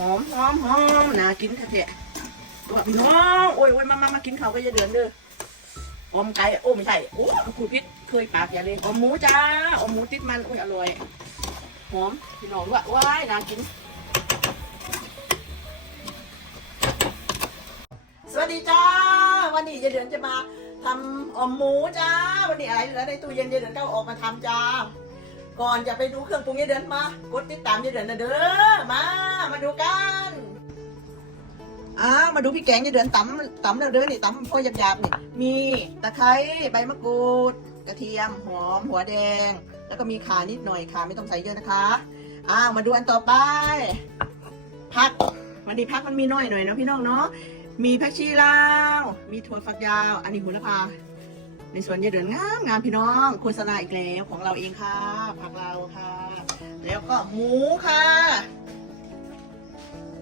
หอมหอมหอมน่ากินแท้ๆว่าพี่น้องโอ้ยโอ้ยมามามากินข้าวก็จะเดือนเด้อออมไก่โอ้ไม่ใช่โอ้ขูดพิษเคยปากอย่าเลยออมหมูจ้าอมหมูติดมันโอ้ยอร่อยหอมพี่น้องว่าว้ายน่ากิน สวัสดีจ้า วันนี้ยาเดือนจะมาทำอมหมูจ้า วันนี้อะไรเหลือในตู้เย็นยาเดือนก็ออกมาทำจ้า ก่อนจะไปดูเครื่องปรุงยายเดือนมากดติดตามยายเดือนนะเด้อมามาดูกันอ้าวมาดูพี่แกงยายเดือนตำตำแล้วเด้อนี่ตำพ่อหยาบๆนี่มีตะไคร้ใบมะกรูด กระเทียมหอมหัวแดง แล้วก็มีขานิดหน่อยข่าไม่ต้องใส่เยอะนะคะอ้าวมาดูอันต่อไปผักวันนี้ผักมันมีน้อยหน่อยเนาะพี่น้องเนาะมีผักชีลาว มีถั่วฝักยาว อันนี้โหระพา ในสวนยายเดือนงามงามพี่น้องโฆษณาอีกแล้วของเราเองค่ะผักเราค่ะ แล้วก็หมูค่ะ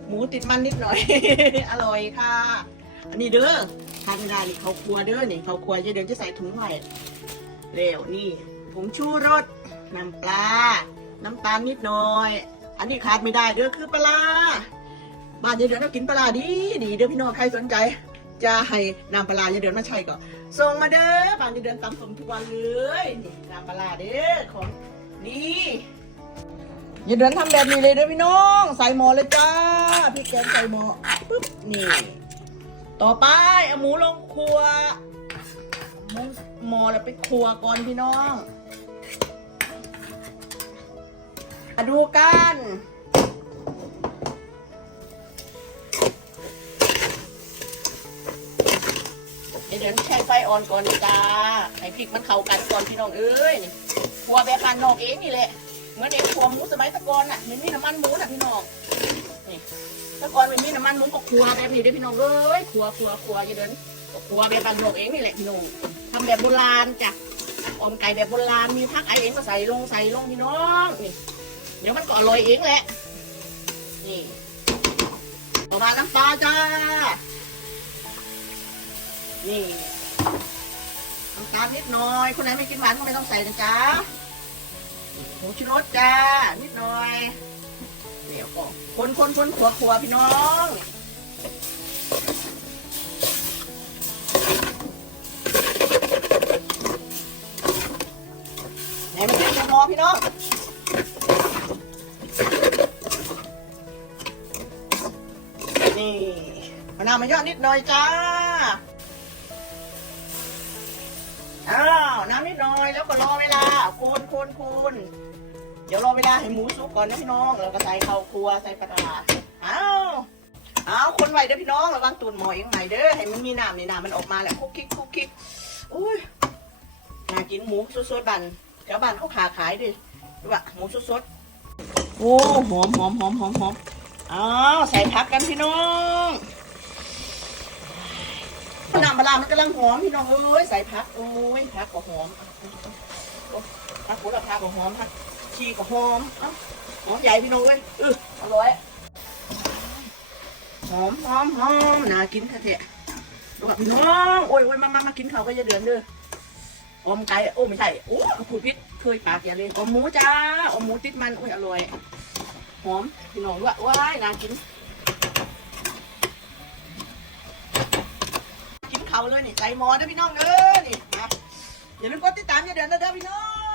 หมูติดมันนิดหน่อย อร่อยค่ะ อันนี้เด้อทานไม่ได้นี่เขาครัวเด้อนี่เขาครัวยายเดือนจะใส่ถุงใหม่แล้วนี่ผงชูรสน้ำปลา น้ำตาลนิดหน่อย อันนี้ขาดไม่ได้เด้อคือปลาบ้านยายเดือนเรากินปลาร้าดีดีเด้อพี่น้องใครสนใจ จะให้น้ำปลาร้ายาเดือนมาใช่ก็ส่งมาเด้อบานยายเดือนตำสมทุกวันเลยนี่น้ำปลาเด้อของดียาเดือนทำแบบนี้เลยเด้อพี่น้อง ใส่หม้อเลยจ้าพี่แกงใส่หม้อปุ๊บนี่ ต่อไปเอาหมูลงครัวหมูหม้อแล้วไปครัวก่อนพี่น้องมาดูกัน เดี๋ยวใช้ไฟอ่อนก่อนจ้าให้พริกมันเข้ากันก่อนพี่น้องเอ้ยนี่ครัวแบบบ้านนอกเองนี่แหละ เหมือนเด็กครัวหมูสมัยตะกอนน่ะมันมีน้ำมันหมูน่ะพี่น้องนี่ตะกอนมันมีน้ำมันหมูก็ครัวแบบนี้เด้อพี่น้องเอ้ยครัวครัวครัวอย่าเดินครัวแบบบ้านนอกเองนี่แหละพี่น้องทำแบบโบราณจ้ะอมไก่แบบโบราณมีพักไอเองก็ใส่ลงใส่ลงพี่น้องนี่เดี๋ยวมันก็อร่อยเองแหละนี่ต่อมาน้ำปลาจ้า นี่น้ำตาลนิดหน่อย คนไหนไม่กินหวานก็ไม่ต้องใส่นะจ๊ะผงชูรสจ้า นิดหน่อยเดี๋ยวก็คนคนคนขัวขัวพี่น้องไหนมันเป็นมอพี่น้องนี่มะนาวมายอดนิดหน่อยจ้าาวน้ำนิดหน่อยแล้วก็รอเวลาคนคนคนเดี๋ยวรอเวลาให้หมูสุกก่อนนะพี่น้องแล้วก็ใส่ข้าวครัวใส่ปลาร้าอ้าวอ้าวคนไหวเด้อพี่น้องระวังตูนหมอเองใหม่เด้อให้มันมีน้ำนี่น้ำมันออกมาแหละคุกคิกคุกคิกอุ้ยน่ากินหมูสดๆบันแถวบ้านเขาขาขายดิดูว่าหมูสดๆโอ้หอมหอมหอมหอมหอมอ้าวใส่ผักกันพี่น้อง ปลาร้ามันกำลังหอมพี่น้องเอ้ยใส่ผักโอ้ยผักก็หอมผักโหระพาก็หอมผักชีก็หอมหอมใหญ่พี่น้องเว้ยเอออร่อยหอมหอมหอมน่ากินค่ะเจ๊ดูว่าพี่น้องโอ้ยโอ้ยมามามากินเขาก็จะเดือนเด้ออมไก่โอ้ไม่ใช่โอ้ผูดพิษเคยปากอย่าเลยอมหมูจ้าอมหมูติดมันโอ้ยอร่อยหอมพี่น้องว่าว้ายน่ากิน กิน เขาเลยนี่ใส่หมอเด้อพี่น้องเด้อนี่นะอย่าลืมกดติดตามอย่าเดือนนะเด้อพี่น้อง